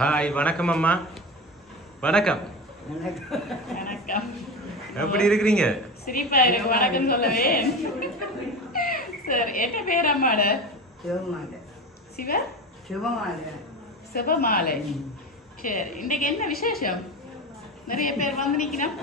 Hi, வணக்கம் அம்மா. வணக்கம். வணக்கம். எப்படி இருக்கிறீங்க? சிரிப்பா இருக்கு. வணக்கம் சொல்லவே. சரி, என்ன பேர் அம்மாட? சிவமாலை. சிவ சிவமாலை. சிவமாலை. சரி, இன்னைக்கு என்ன விசேஷம்? நிறைய பேர் வந்து நிக்கிறோம்.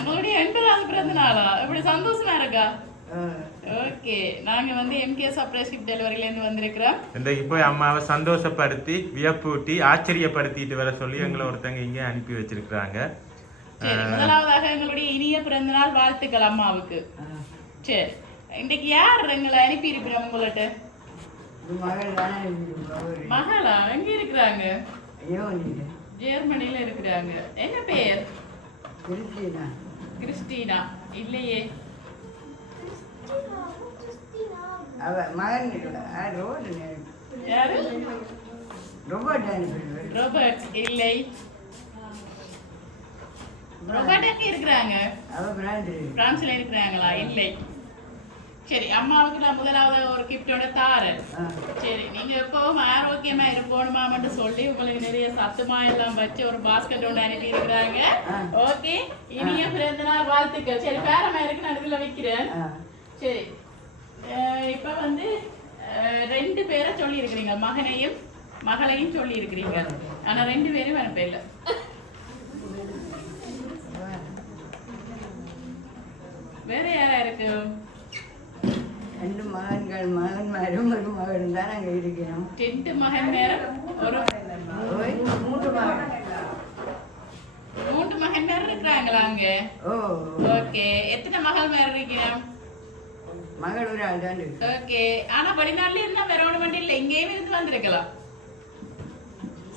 உங்களுடைய 80வது பிறந்த நாளா? எப்படி சந்தோஷமா இருக்கா? ஓகே, நாங்க வந்து எம்கே சர்ப்ரைஸ் கிஃப்ட் டெலிவரில இருந்து வந்திருக்கிறோம். இன்றைக்கு போய் அம்மாவை சந்தோஷப்படுத்தி வியப்பூட்டி ஆச்சரியப்படுத்திட்டு வர சொல்லி எங்களை ஒருத்தங்க இங்கே அனுப்பி வச்சிருக்கிறாங்க. சரி, முதலாவதாக எங்களுடைய இனிய பிறந்த நாள் வாழ்த்துக்கள் அம்மாவுக்கு. சரி, இன்னைக்கு யார் எங்களை அனுப்பி இருக்கிறோம் உங்கள்ட்ட? மகளா? எங்க இருக்கிறாங்க? ஜெர்மனில இருக்கிறாங்க. என்ன பேர்? கிறிஸ்டினா. இல்லையே. யாரு? ரோபர்ட். இல்லை. ரோபர்ட் எங்க இருக்கிறாங்க? பிரான்ஸ்ல இருக்கிறாங்களா? இல்லை. சரி, அம்மாவுக்கு நான் முதலாவது ஒரு கிஃப்டோட தாரேன். சரி, நீங்க எப்பவும் ஆரோக்கியமா இருப்போணுமா மட்டும் சொல்லி உங்களுக்கு நிறைய சத்துமா எல்லாம் வச்சு ஒரு பாஸ்கெட் ஒன்று அனுப்பி இருக்கிறாங்க. ஓகே, இனிய பிறந்த நாள் வாழ்த்துக்கள். சரி, பேரமா இருக்கு, நான் இதுல வைக்கிறேன். சரி, இப்ப வந்து 2 பேரை சொல்லி இருக்கிறீங்க, மகனையும் மகளையும் சொல்லி இருக்கிறீங்க. ஆனா 2 பேரும் அனுப்ப இல்லை. வேற யாரா இருக்கு? 2 மகன்கள், மகன்மாரும் ஒரு மகன் தான் நாங்க இருக்கிறோம். 2 மகன்மாரும் ஒரு 3 மகன். 3 மகன்மார் இருக்கிறாங்களா அங்க? ஓகே, எத்தனை மகள்மார் இருக்கிறோம்? மகள் ஒரு ஆள் தான். ஓகே, ஆனா வெளிநாட்டுல இருந்தா வேற ஒண்ணு மட்டும் இல்ல, இங்கேயும் இருந்து வந்திருக்கலாம்.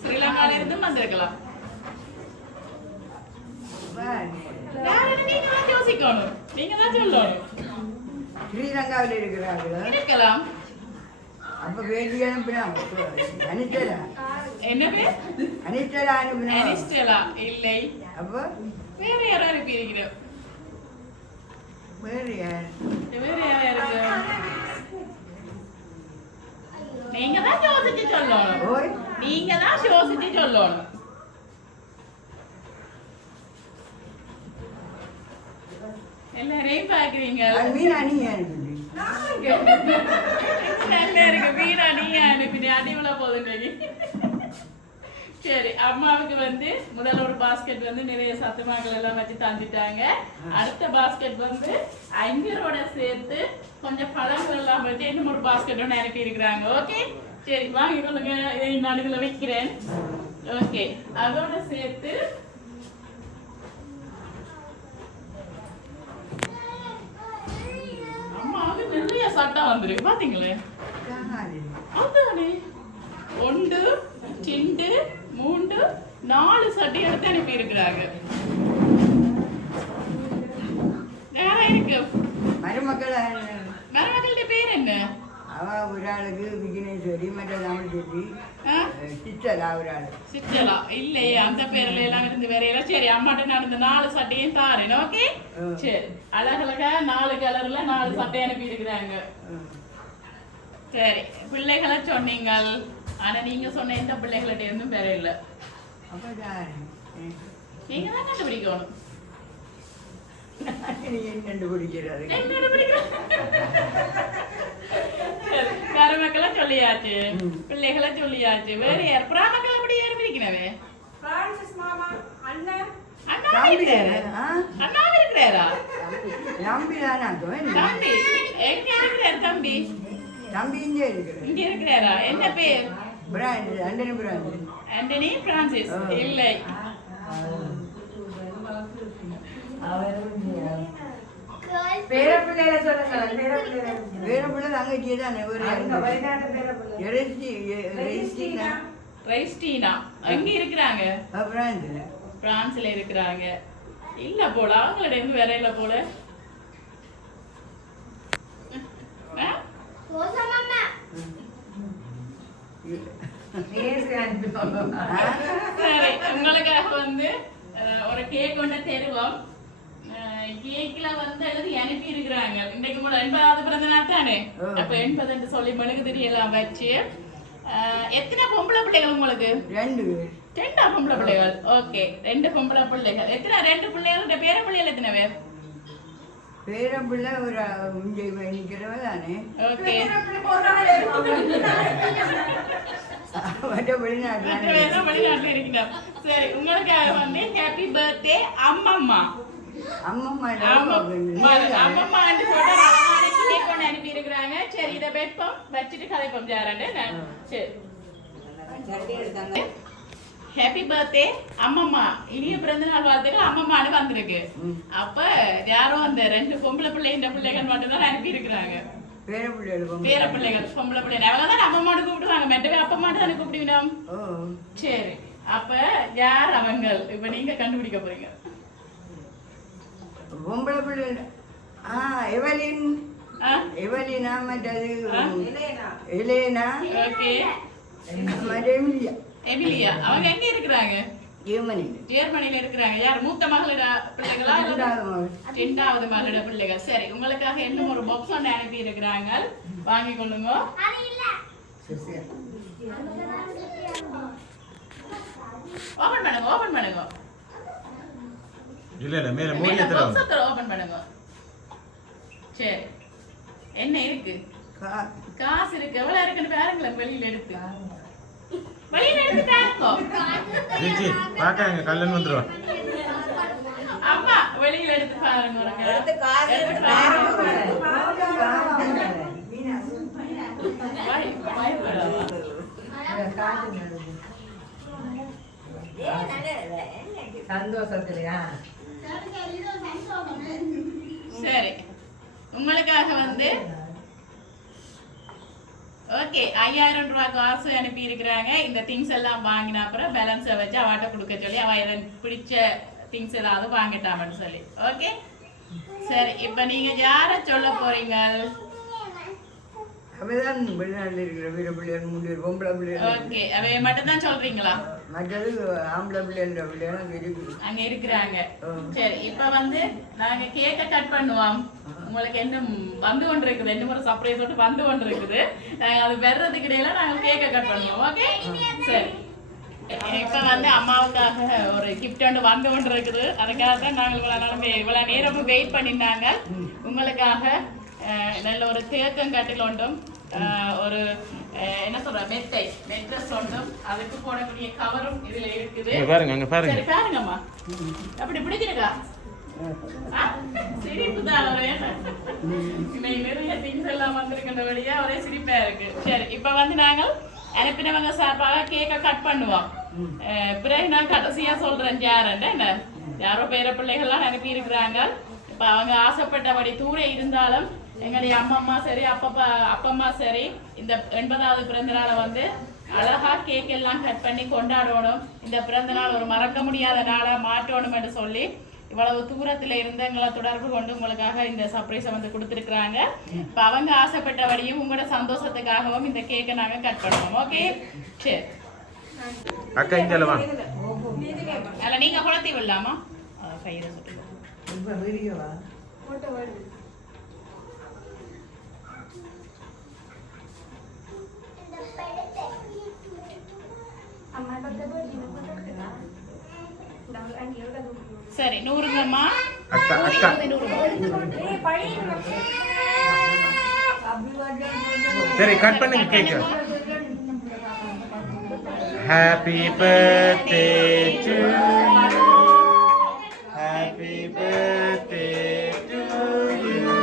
ஸ்ரீலங்கால இருந்தும் வந்திருக்கலாம். நீங்க தான் யோசிக்கணும், நீங்க தான் சொல்லணும். ஸ்ரீலங்காவில் இருக்கிறார்கள். இருக்கலாம். அப்ப வேண்டி அனுப்பினாங்க. அனிஸ்டலா. என்ன பேர்? அனிஸ்டலா அனுப்பினாங்க. அனிஸ்டலா இல்லை. அப்ப வேற யாரா அனுப்பி இருக்கிறோம்? வேற யார்? வேற யாரா இருக்கு? நீங்க தான் யோசிச்சு சொல்லணும். நீங்க தான் யோசிச்சு சொல்லணும். எல்லாரையும் பாக்குறீங்க. மீனா நீங்க அனுப்பி. நல்லா இருக்கு. மீனா நீங்க அனுப்பி அடிவுல போதுங்க. சரி, அம்மாவுக்கு வந்து முதல்ல ஒரு பாஸ்கெட் வந்து நிறைய சத்துமாக்கள் எல்லாம் வச்சு தந்துட்டாங்க. அடுத்த பாஸ்கெட் வந்து 5 சேர்த்து கொஞ்சம் பழங்கள் எல்லாம் வச்சு இன்னும் ஒரு பாஸ்கெட் ஒன்று அனுப்பி இருக்கிறாங்க. ஓகே, சரி, வாங்கி கொள்ளுங்க. இதை நான் இதுல வைக்கிறேன். ஓகே, அதோட சேர்த்து அம்மாவுக்கு நிறைய சட்டை வந்துருக்கு. பாத்தீங்களே, அதானே 1 2 3 4 சட்டை எடுத்து அனுப்பி இருக்கிறாங்க. வேற இருக்கு மருமக்களுடைய பேர் என்ன? அவ ஒரு ஆளுக்கு விக்னேஸ்வரி, மற்ற தமிழ் சொல்லி சிச்சலா. ஒரு ஆளு சிச்சலா. இல்லையே, அந்த பேர்ல எல்லாம் இருந்து வேற எல்லாம். சரி, அம்மாட்ட நான் இந்த 4 சட்டையும் தாரேன். ஓகே, சரி, அழகழகா 4 கலர்ல 4 சட்டை அனுப்பி இருக்கிறாங்க. சரி, பிள்ளைகளை சொன்னீங்க. ஆனா நீங்க சொன்ன எந்த பிள்ளைகள்ட்ட இருந்தும் வேற இல்ல. நீங்க தான் கண்டுபிடிக்கணும். கண்டுபிடிக்கிறது மருமக்களை சொல்லியாச்சு, பிள்ளைகளை சொல்லியாச்சு. வேற யார்? பிராமக்கள் எப்படி யார் பிரிக்கணவே? அண்ணா இருக்கிறாரா? தம்பி எங்க இருக்கிறார்? தம்பி இங்க இருக்கிறாரா? என்ன பேர்? ஆண்டனி பிரான்சிஸ். இல்லை. ரெய்ஸ்டீனா எங்க இருக்கிறாங்க? பிரான்ஸ்ல இருக்கிறாங்க. இல்ல போல, அவங்களோட இருந்து வேற இல்ல போல. சரி, உங்களுக்காக வந்து ஒரு கேக் ஒன்று தருவோம். கேக்ல வந்து எழுதி அனுப்பி இருக்கிறாங்க. இன்னைக்கு கூட 80வது பிறந்த நாள் தானே, அப்ப 80 சொல்லி மெழுகு திரியெல்லாம் வச்சு எத்தனை பொம்பளை பிள்ளைகள் உங்களுக்கு? 2 2 பொம்பளை பிள்ளைகள். ஓகே, 2 பொம்பளை பிள்ளைகள். எத்தனை 2 பிள்ளைகளோட பேர பிள்ளைகள் எத்தனை பேர்? பேர பிள்ளை ஒரு இங்கே நிற்கிறவ தானே. ஓகே, மற்ற வெளிநாட்டில் இருக்கிறோம். சரி, உங்களுக்காக வந்து ஹாப்பி பர்த்டே அம்மம்மா. அம்மம்மா அம்மம்மா அனுப்பி இருக்கிறாங்க. சரி, இதை வைப்போம், வச்சுட்டு கதைப்போம் ஜாரண்டு. சரி, ஹாப்பி பர்த்டே அம்மம்மா. இனிய பிறந்த நாள் வாழ்த்துக்கள் அம்மம்மானு வந்திருக்கு. அப்ப யாரும் அந்த 2 பொம்பளை பிள்ளைகள் மட்டும்தான் அனுப்பி இருக்கிறாங்க. பேர பிள்ளைகள் பொம்பளை பிள்ளை அவங்க தான் அம்மம்மானு கூப்பிடுவாங்க. மெட்டவே அப்பம்மானு தானே கூப்பிடுவினோம். சரி, அப்ப யார் அவங்க? இப்ப நீங்க கண்டுபிடிக்க போறீங்க. பொம்பளை பிள்ளை எவலின் எவலினா மற்றது எலேனா. Okay, Emilia. எமிலியா அவங்க எங்க இருக்கிறாங்க? ஜெர்மனில இருக்கிறாங்க. யார் மூத்த மகளோட பிள்ளைகளா? 2வது மகளோட பிள்ளைகள். சரி, உங்களுக்காக இன்னும் ஒரு பாக்ஸ் ஒன்று அனுப்பி இருக்கிறாங்க, வாங்கி கொள்ளுங்க. ஓபன் பண்ணுங்க. இல்ல மேல மூடிய தர ஓபன் பண்ணுங்க. சரி, என்ன இருக்கு? காசு இருக்கு. எவ்வளவு இருக்குன்னு பாருங்களேன். வெளியில எடுத்து பாக்காங்க. கல்லன் வந்துருவா. அம்மா வெளியில எடுத்து பாருங்க. சந்தோஷத்துலயா? சரி, உங்களுக்காக வந்து ஓகே 5000 ரூபாய் காசு அனுப்பி இருக்கிறாங்க. இந்த திங்ஸ் எல்லாம் வாங்கின அப்புறம் பேலன்ஸை வச்சு அவாட்ட கொடுக்க சொல்லி அவ பிடிச்ச திங்ஸ் ஏதாவது வாங்கிட்டாமன்னு சொல்லி. ஓகே, சரி, இப்ப நீங்க யார சொல்ல போறீங்க? அவதான் வெளிநாட்டில் இருக்கிற வீர பிள்ளைகள் 3 பொம்பளை பிள்ளைகள். ஓகே, அவைய மட்டும் தான் சொல்றீங்களா? மற்றது ஆம்பளை பிள்ளைன்ற பிள்ளைகள் அங்க இருக்கிறாங்க. சரி, இப்ப வந்து நாங்க கேக்க கட் பண்ணுவோம். உங்களுக்கு என்ன வந்து கொண்டு இருக்குது, என்ன ஒரு சர்ப்ரைஸ் விட்டு வந்து கொண்டு இருக்குது. அது வர்றதுக்கு இடையில நாங்க கேக்க கட் பண்ணுவோம். ஓகே, சரி. இப்ப வந்து அம்மாவுக்காக ஒரு கிஃப்ட் ஒன்று வந்து கொண்டு இருக்குது. அதுக்காக தான் நாங்கள் இவ்வளவு நேரமும் வெயிட் பண்ணிருந்தாங்க. உங்களுக்காக நல்ல ஒரு தேக்கம் கட்டில் ஒன்றும் ஒரு என்ன சொல்ற மெட்ரஸ் ஒன்றும் அதுக்கு போடக்கூடிய கவரும் இதுல இருக்குது. பாருங்க பாருங்க. சரி, பாருங்கம்மா. அப்படி பிடிச்சிருக்கா? சிரிப்பு தான் நிறைய திங்ஸ் எல்லாம் வந்திருக்கின்ற வழியா ஒரே சிரிப்பா இருக்கு. சரி, இப்ப வந்து நாங்கள் அனுப்பினவங்க சார்பாக கேக்க கட் பண்ணுவோம். பிறகு நான் கடைசியா சொல்றேன் யாருன்னு. என்ன யாரோ பேர பிள்ளைகள்லாம் அனுப்பி இருக்கிறாங்க. இப்ப அவங்க ஆசைப்பட்டபடி தூர இருந்தாலும் எங்களுடைய அம்மம்மா சரி அப்பம்மா சரி இந்த 80வது பிறந்த நாளை வந்து அழகா கேக் எல்லாம் கட் பண்ணி கொண்டாடணும். இந்த பிறந்த நாள் ஒரு மறக்க முடியாத நாளா மாற்றணும் என்று சொல்லி இவ்வளவு தூரத்துல இருந்து எங்களை தொடர்பு கொண்டு உங்களுக்காக இந்த சர்ப்ரைஸை வந்து கொடுத்துருக்குறாங்க. இப்ப அவங்க ஆசைப்பட்டபடியும் உங்களோட சந்தோஷத்துக்காகவும் இந்த கேக்கை நாங்க கட் பண்ணுவோம். ஓகே, சரி அக்கா இங்க வா. அல்ல நீங்க குழந்தை விடலாமா? கையில சொல்லுங்க. சரி, 100ங்கம்மா. அக்கா 100. சரி, கட் பண்ணுங்க cake. Happy birthday to you. Happy birthday to you.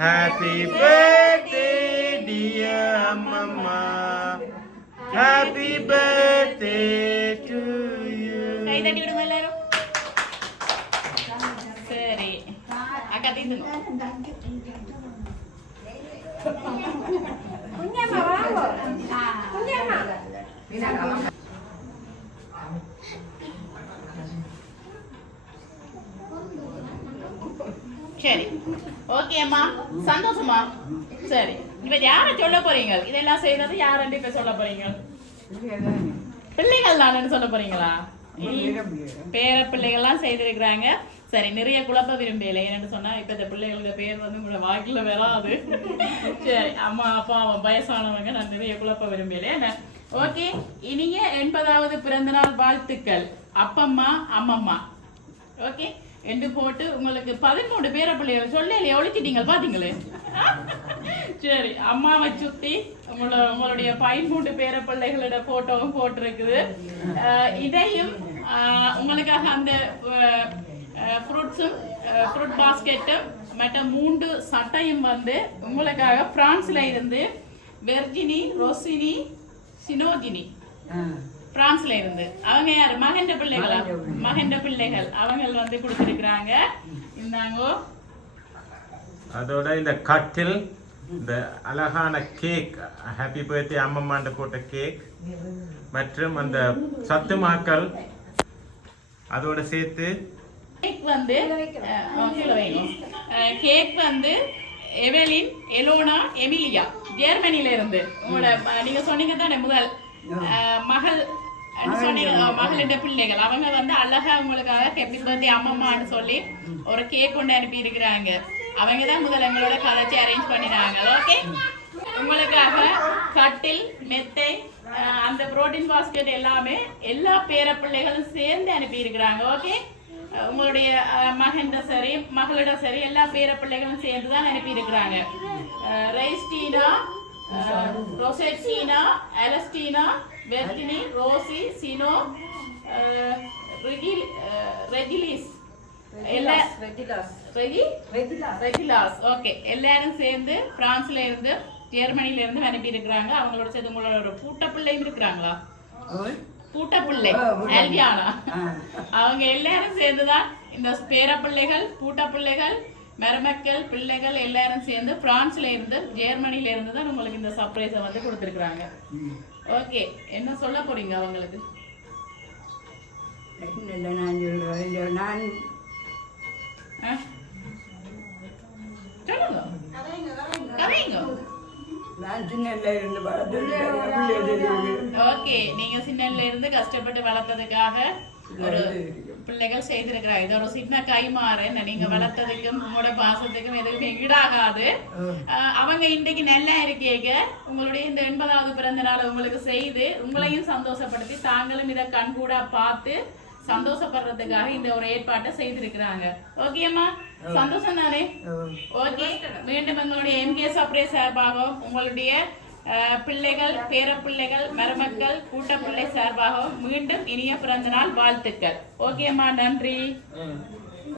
Happy birthday dear அம்மம்மா. Happy birthday to you. கை தட்டி விடுங்க எல்லாரும். சரி, அக்கா தீந்துங்க. குஞ்சம்மா வாங்க. குஞ்சம்மா. சரி, ஓகே அம்மா, சந்தோஷமா? சரி, இப்ப யார சொல்ல போறீங்க? இதெல்லாம் செய்யறது யாருன்னு இப்ப சொல்ல போறீங்க? பிள்ளைகள் தானு சொல்ல போறீங்களா? பேர பிள்ளைகள்லாம் செய்திருக்கிறாங்க. சரி, நிறைய குழப்ப விரும்பல. என்னன்னு சொன்னா இப்ப இந்த பிள்ளைகளோட பேர் வந்து உங்களோட வாக்கில வராது. சரி, அம்மா அப்பா வயசானவங்க, நான் நிறைய குழப்ப விரும்பல. ஓகே, இனிய 80வது பிறந்தநாள் வாழ்த்துக்கள் அப்பம்மா அம்மம்மா. ஓகே, என்று போட்டு உங்களுக்கு 13 பேர பிள்ளைகள் சொல்லலையே, ஒழிச்சிட்டீங்க பாத்தீங்களே. சரி, அம்மாவை சுத்தி உங்களுடைய 13 பேர பிள்ளைகளோட போட்டோவும் போட்டிருக்குது. இதையும் உங்களுக்காக அந்த ஃப்ரூட்ஸும் ஃப்ரூட் பாஸ்கெட்டும் மற்ற 3 சட்டையும் வந்து உங்களுக்காக பிரான்ஸ்ல இருந்து வெர்ஜினி ரோசினி சினோஜினி பிரான்ஸ்ல இருந்து அவங்க யாரு மகண்ட பிள்ளைகளா? மகண்ட பிள்ளைகள் அவங்க வந்து கொடுத்திருக்கிறாங்க. இந்தாங்கோ. அதோட இந்த கட்டில், இந்த அழகான கேக், ஹாப்பி பர்த்டே அம்மம்மாண்ட போட்ட கேக், மற்றும் அந்த சத்துமாக்கள் அதோட சேர்த்து கேக் வந்து கேக் வந்து எவெலின் எலோனா எமிலியா ஜெர்மனில இருந்து. உங்களோட நீங்க சொன்னீங்க தானே முதல் மகள் சொன்னீங்க, மகளிட பிள்ளைகள் அவங்க வந்து அழகா உங்களுக்காக ஹாப்பி பர்த்டே அம்மம்மான்னு சொல்லி ஒரு கேக் கொண்டு அனுப்பி இருக்கிறாங்க. அவங்க தான் முதல் எங்களோட கலைச்சி அரேஞ்ச் பண்ணினாங்க. ஓகே, உங்களுக்காக கட்டில், மெத்தை, அந்த புரோட்டீன் பாஸ்கெட் எல்லாமே எல்லா பேர பிள்ளைகளும் சேர்ந்து அனுப்பி இருக்கிறாங்க. ஓகே, உங்களுடைய மகன் சரி மகளிட சரி எல்லா பேர பிள்ளைகளும் சேர்ந்து தான் அனுப்பி இருக்கிறாங்க. ரைஸ்டீனா, ரொசெட்டீனா, அலஸ்டீனா, வெர்டினி, ரோசி, சினோ, ரெஜிலிஸ், ரெஜிலாஸ். ஓகே, எல்லாரும் சேர்ந்து பிரான்ஸ்ல இருந்து ஜெர்மனில இருந்து அனுப்பி இருக்கிறாங்க. அவங்களோட சேர்ந்து உங்களோட ஒரு பூட்ட பிள்ளையும் இருக்கிறாங்களா? பூட்ட பிள்ளை அல்வியானா, அவங்க எல்லாரும் சேர்ந்துதான் இந்த பேர பிள்ளைகள், பூட்ட பிள்ளைகள், மருமக்கள், பிள்ளைகள் எல்லாரும் சேர்ந்து பிரான்ஸ்ல இருந்து ஜெர்மனில இருந்து தான் உங்களுக்கு இந்த சர்ப்ரைஸை வந்து கொடுத்துருக்குறாங்க. ஓகே, என்ன சொல்ல போறீங்க அவங்களுக்கு? ஓகே, நீங்க சின்னல இருந்து கஷ்டப்பட்டு வளர்த்ததுக்காக ஒரு பிள்ளைகள் செய்திருக்கிறாங்க. இது ஒரு சின்ன கைமாறு. நீங்க வளர்த்ததுக்கும் உங்களோட பாசத்துக்கும் எதுவுமே ஈடாகாது. அவங்க இன்றைக்கு நல்லா இருக்கீங்க. உங்களுடைய இந்த 80வது பிறந்த நாள் உங்களுக்கு செய்து உங்களையும் சந்தோஷப்படுத்தி தாங்களும் இதை கண்கூடா பார்த்து சந்தோஷப்படுறதுக்காக இந்த ஒரு ஏற்பாட்டை செய்திருக்கிறாங்க. ஓகேம்மா, சந்தோஷம் தானே? ஓகே, மீண்டும் எங்களுடைய எம்கே சர்ப்ரைஸ் சார்பாகவும் உங்களுடைய பிள்ளைகள், பேர பிள்ளைகள், மருமக்கள், கூட்டப்பிள்ளை சார்பாகவும் மீண்டும் இனிய பிறந்த நாள் வாழ்த்துக்கள். ஓகேம்மா, நன்றி.